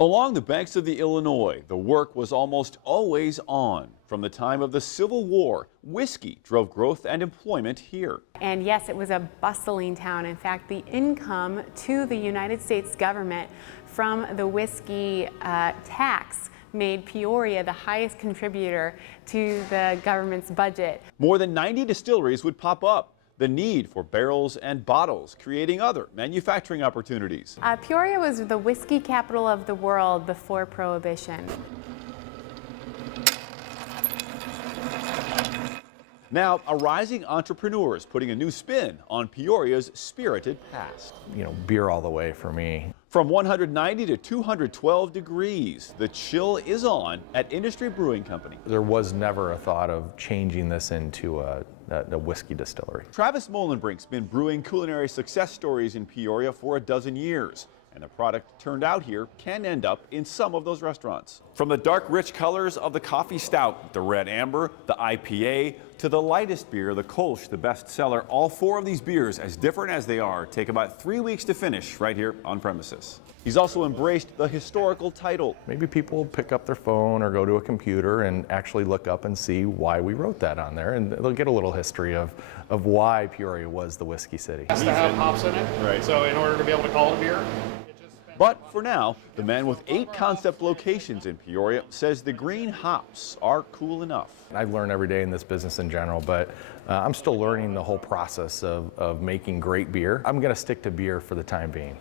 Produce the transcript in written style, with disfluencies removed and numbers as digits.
Along the banks of the Illinois, the work was almost always on. From the time of the Civil War, whiskey drove growth and employment here. And yes, it was a bustling town. In fact, the income to the United States government from the whiskey tax made Peoria the highest contributor to the government's budget. More than 90 distilleries would pop up. The need for barrels and bottles, creating other manufacturing opportunities. Peoria was the whiskey capital of the world before Prohibition. Now, a rising entrepreneur is putting a new spin on Peoria's spirited past. You know, beer all the way for me. From 190 to 212 degrees, the chill is on at Industry Brewing Company. There was never a thought of changing this into a whiskey distillery. Travis Molenbrink's been brewing culinary success stories in Peoria for a dozen years. And the product turned out here can end up in some of those restaurants. From the dark, rich colors of the coffee stout, the red amber, the IPA, to the lightest beer, the Kolsch, the best seller, all four of these beers, as different as they are, take about 3 weeks to finish right here on premises. He's also embraced the historical title. Maybe people pick up their phone or go to a computer and actually look up and see why we wrote that on there, and they'll get a little history of why Peoria was the whiskey city. It has to have hops in it, right? So in order to be able to call it a beer. But for now, the man with 8 concept locations in Peoria says the green hops are cool enough. I learn every day in this business in general, but I'm still learning the whole process of making great beer. I'm going to stick to beer for the time being.